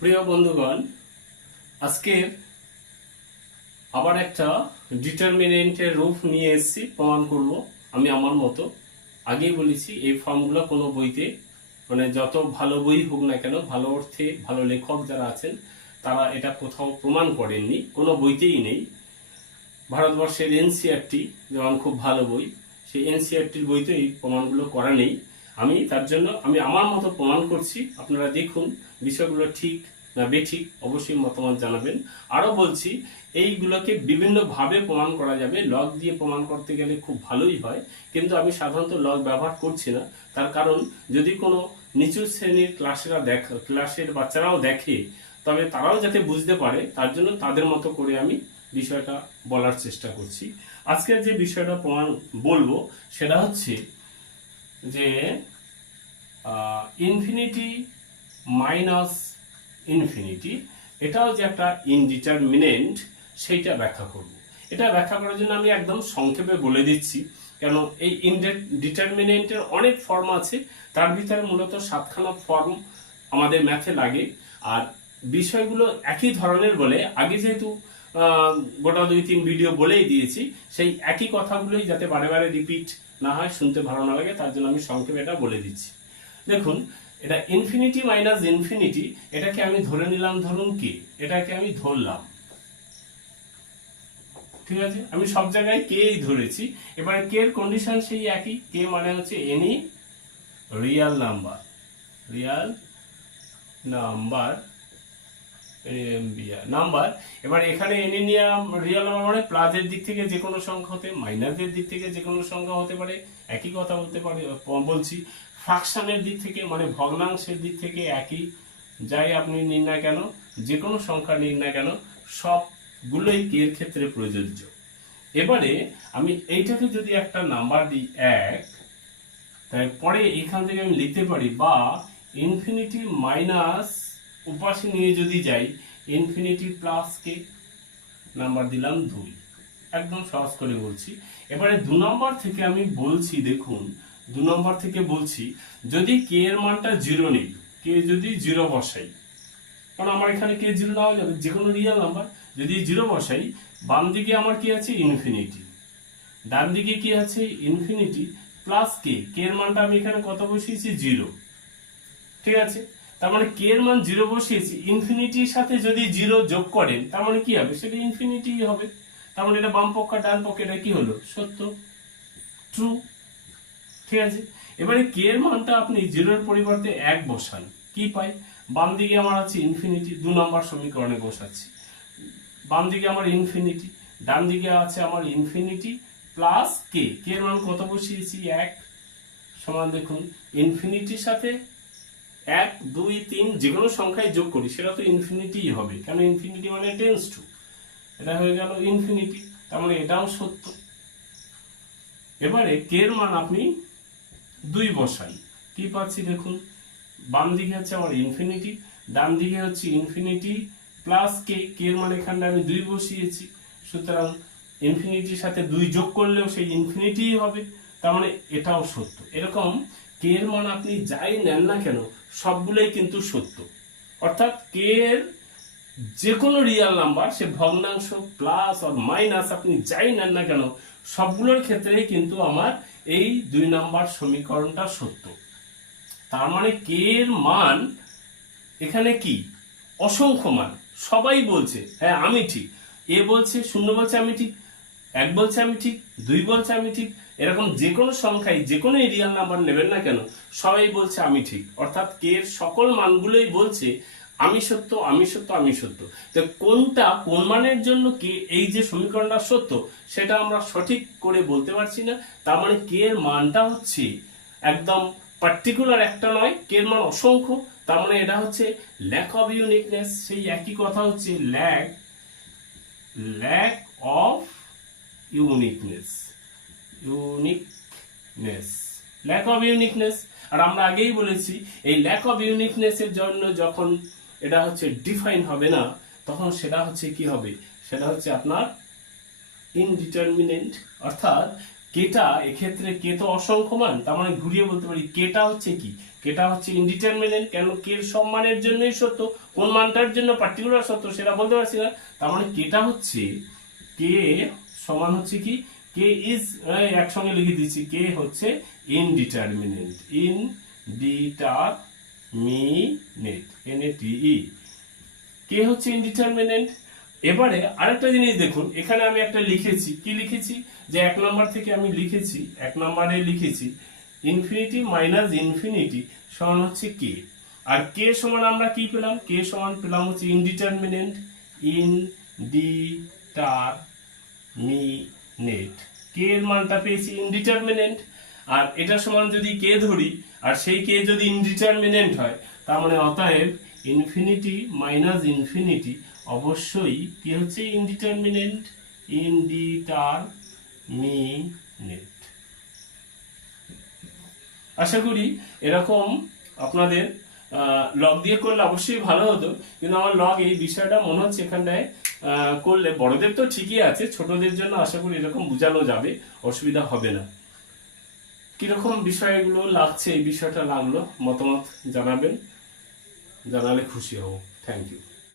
প্রিয় বন্ধুগণ, আজকে আবার একটা ডিটারমিনেন্টের রূপ নিয়ে এসেছি, প্রমাণ করব আমি আমার মতো। আগেই বলেছি, এই ফর্মগুলো কোনো বইতে মানে যত ভালো বই হোক না কেন, ভালো অর্থে ভালো লেখক যারা আছেন, তারা এটা কোথাও প্রমাণ করেননি, কোনো বইতেই নেই। ভারতবর্ষের এনসিআরটি যেমন খুব ভালো বই, সেই এনসিআরটির বইতে এই প্রমাণগুলো করা নেই। আমি তার জন্য, আমি আমার মতো প্রমাণ করছি। আপনারা দেখুন, বিষয়গুলো ঠিক না বেঠিক, অবশ্যই মতামত জানাবেন। আরও বলছি, এইগুলোকে বিভিন্নভাবে প্রমাণ করা যাবে। লগ দিয়ে প্রমাণ করতে গেলে খুব ভালোই হয়, কিন্তু আমি সাধারণত লগ ব্যবহার করছি না। তার কারণ, যদি কোনো নিচু শ্রেণির ক্লাসেরা দেখ ক্লাসের বাচ্চারাও দেখে, তবে তারাও যাতে বুঝতে পারে, তার জন্য তাদের মতো করে আমি বিষয়টা বলার চেষ্টা করছি। আজকের যে বিষয়টা প্রমাণ বলব, সেটা হচ্ছে যে ইনফিনিটি মাইনাস ইনফিনিটি এটাও যে একটা ইনডিটারমিনেন্ট সেইটা ব্যাখ্যা করব। এটা ব্যাখ্যা করার জন্য আমি একদম সংক্ষেপে বলে দিচ্ছি, কেন এই ডিটারমিনেন্টের অনেক ফর্ম আছে, তার ভিতরে মূলত সাতখানা ফর্ম আমাদের ম্যাথে লাগে। আর বিষয়গুলো একই ধরনের বলে, আগে যেহেতু গোটা দুই তিন ভিডিও বলেই দিয়েছি, সেই একই কথাগুলোই যাতে বারে বারে রিপিট না হয়, শুনতে ভালো না লাগে, তার জন্য আমি সংক্ষেপে এটা বলে দিচ্ছি। দেখুন, এটা ইনফিনিটি মাইনাস ইনফিনিটি এটাকে আমি ধরে নিলাম ধরুন কি এটাকে আমি ধরলাম। ঠিক আছে? আমি সব জায়গায় কেই ধরেছি। এবারে কে এর কন্ডিশন সেই একই। কে মানে হচ্ছে any real number real number number এবার এখানে এনে নিয়ে রিয়েল নাম্বার মানে প্লাসের দিক থেকে যে কোনো সংখ্যা হতে মাইনাসের দিক থেকে যে কোনো সংখ্যা হতে পারে। একই কথা বলতে পারে বলছি। ফ্রাকশনের দিক থেকে মানে ভগ্নাংশের দিক থেকে একই। যাই আপনি নিন না কেন যে কোনো সংখ্যা নিন না কেন, সবগুলোই এর ক্ষেত্রে প্রযোজ্য? এবারে আমি এইটাকে যদি একটা নাম্বার দিই এক তাই পরে এখান থেকে আমি লিখতে পারি বা ইনফিনিটি মাইনাস উপাসে নিয়ে যদি যাই, ইনফিনিটি প্লাস কে? নাম্বার দিলাম দুই। একদম সহজ করে বলছি। এবারে দু নম্বর থেকে আমি বলছি, দেখুন দু নম্বর থেকে বলছি, যদি কে এর মানটা জিরো নিই কে যদি জিরো বসাই, কারণ আমার এখানে কে জিরো নেওয়া যাবে যে কোনো রিয়েল নাম্বার যদি জিরো বসাই, বাম দিকে আমার কি আছে? ইনফিনিটি ডান দিকে কি আছে? ইনফিনিটি প্লাস কে কে এর মানটা আমি এখানে কত বসিয়েছি? জিরো ঠিক আছে? তার মানে কে এর মান জিরো বসিয়েছি ইনফিনিটির সাথে যদি জিরো যোগ করেন, তার মানে কি হবে? সেটা ইনফিনিটি হবে। তার মানে এটা বাম পক্ষ, ডান পক্ষ, এটা কি হলো? সত্য। ট্রু ঠিক আছে? এবারে কে এর মানটা আপনি জিরোর পরিবর্তে এক বসান। কি পাই? বাম দিকে আমার আছে ইনফিনিটি দু নম্বর সমীকরণে বসাচ্ছি। বাম দিকে আমার ইনফিনিটি ডান দিকে আছে আমার ইনফিনিটি প্লাস কে কে এর মান কত বসিয়েছি? এক। সমান দেখুন ইনফিনিটির সাথে এক, দুই, তিন যে কোনো সংখ্যায় যোগ করি, সেটা তো ইনফিনিটি হবে। কেন? ইনফিনিটি মানে টেন্স টু এটা হয়ে গেল ইনফিনিটি তার মানে এটাও সত্য। এবারে কে এর মান আপনি দুই বসাই। কি পাচ্ছি দেখুন? বাম দিকে হচ্ছে আমার ইনফিনিটি ডান দিকে হচ্ছে ইনফিনিটি প্লাস কে কে এর মান এখানটা আমি দুই বসিয়েছি। সুতরাং ইনফিনিটির সাথে দুই যোগ করলেও সেই ইনফিনিটিই হবে। তার মানে এটাও সত্য। এরকম কে এর মান আপনি যাই নেন না কেন, সবগুলোই কিন্তু সত্য। অর্থাৎ কে এর যে কোনো রিয়াল নাম্বার সে ভগ্নাংশ প্লাস আর মাইনাস আপনি যাই নেন না কেন, সবগুলোর ক্ষেত্রেই কিন্তু আমার এই দুই নাম্বার সমীকরণটা সত্য। তার মানে কে এর মান এখানে কি? অসংখ্য মান। সবাই বলছে হ্যাঁ আমি ঠিক। এ বলছে, শূন্য বলছে, আমি ঠিক। এক বলছে, আমি ঠিক। দুই বলছে, আমি ঠিক। এরকম যে কোনো সংখ্যায় যে কোনো রিয়াল নাম্বার নেবেন না কেন, সবাই বলছে, আমি ঠিক। অর্থাৎ কে এর সকল মানগুলোই বলছে আমি সত্য আমি সত্য আমি সত্য। তো কোনটা কোন মানের জন্য কে এই যে সমীকরণটা সত্য, সেটা আমরা সঠিক করে বলতে পারছি না। তার মানে কে এর মানটা হচ্ছে একদম পার্টিকুলার একটা নয়, কে এর মান অসংখ্য। তার মানে এটা হচ্ছে ল্যাক অফ ইউনিকনেস সেই একই কথা হচ্ছে lack lack of uniqueness uniqueness lack of uniqueness আর আমরা আগেই বলেছি, এই ল্যাক অফ ইউনিকনেস এর জন্য যখন এটা হচ্ছে ডিফাইন হবে না। তখন সেটা হচ্ছে কি হবে? সেটা হচ্ছে আপনার ইনডিটারমিনেন্ট অর্থাৎ কেটা এক্ষেত্রে কে তো অসংখ্য মান তার মানে ঘুরিয়ে বলতে পারি কেটা হচ্ছে কি? কেটা হচ্ছে ইনডিটারমিনেন্ট কেন কে সম্মানের জন্যই সত্য, কোন মানটার জন্য পার্টিকুলার সত্য সেটা বলতে পারছি না। তার মানে কেটা হচ্ছে কে সমান হচ্ছে কি? কে ইজ একসঙ্গে লিখে দিচ্ছি, কে হচ্ছে indeterminant indeterminate N A E K হচ্ছে ইনডিটারমিনেন্ট এবারে আরেকটা জিনিস দেখুন, এখানে আমি একটা লিখেছি। কি লিখেছি? যে এক নম্বর থেকে আমি লিখেছি, এক নম্বরে লিখেছি ইনফিনিটি মাইনাস ইনফিনিটি সমান হচ্ছে কে আর কে সমান আমরা কি পেলাম? কে সমান পেলাম হচ্ছে indeterminate indeterminate কে এর মানটা পেয়েছি ইনডিটারমিনেন্ট আর এটা সমান যদি কে ধরি আর সেই কে যদি ইনডিটারমিনেন্ট হয়, তার মানে অতএব ইনফিনিটি মাইনাস ইনফিনিটি অবশ্যই কি হচ্ছে? ইনডিটারমিনেন্ট ইনডিটারমিনেট আশা করি এরকম আপনাদের লগ দিয়ে করলে অবশ্যই ভালো হতো। কিন্তু আমার লগ এই বিষয়টা মনে হচ্ছে এখানটায় করলে। বড়দের তো ঠিকই আছে, ছোটদের জন্য আশা করি এরকম বোঝানো যাবে, অসুবিধা হবে না। কীরকম বিষয়গুলো লাগছে এই বিষয়টা লাগল? মতামত জানাবেন। জানালে খুশি হব। Thank you